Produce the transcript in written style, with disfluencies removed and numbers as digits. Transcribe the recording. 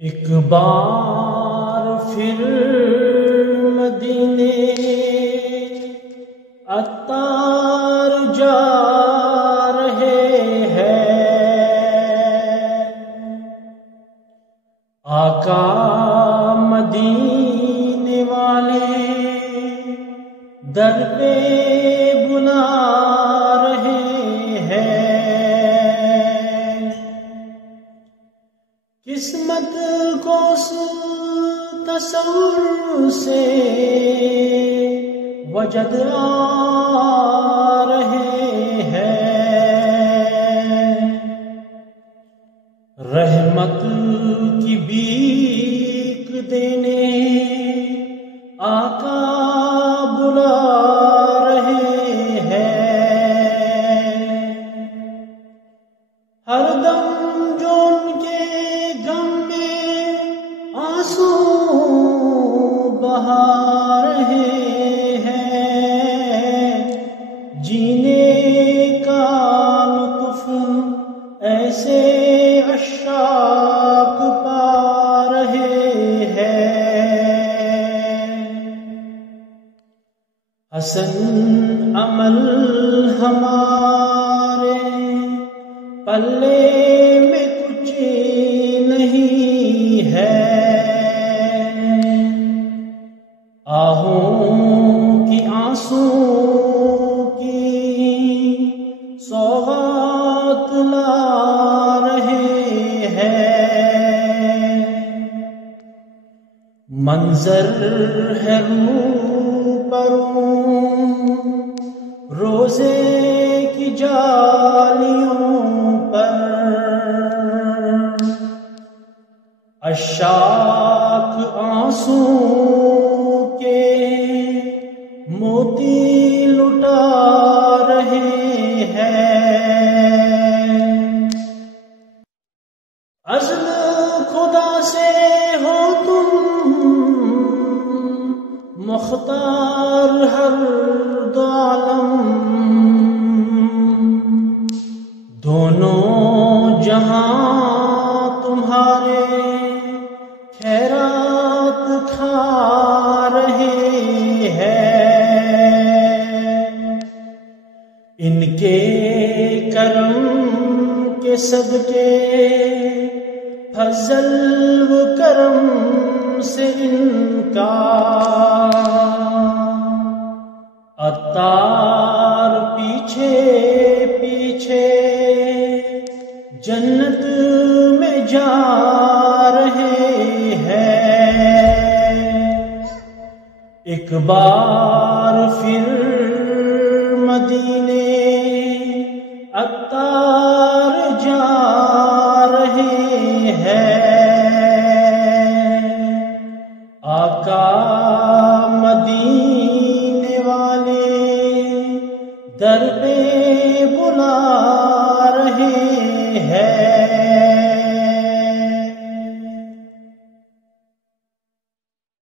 ایک بار پھر مدینے عطار جا رہے ہیں، آقا مدینے والے در پہ بلا رہے ہیں۔ قسمت کو تصور سے وجد آ رہے ہیں، رحمت کی بھیک دینے آقا بلا رہے ہیں۔ ہر دم جو ان کے غم میں آنسو بہا رہے ہیں، جینے کا لطف ایسے عشاق پا رہے ہیں۔ حسن عمل ہمارے پلے میں کچھ نہیں ہے، آہوں کی آنسو کی سوغات لا رہے ہیں۔ منظر ہے روبرو روزے کی جالیوں پر، عشاق آنسو کے موتی لٹا رہے ہیں۔ عزم خدا سے ہو تم مختار ہر دو عالم، دونوں جہاں تمہارے خیرات کھا رہے ہیں۔ ان کے کرم کے صدقے فضل و کرم سے ان کا عطار پیچھے پیچھے جنت میں جا رہے ہیں۔ ایک بار پھر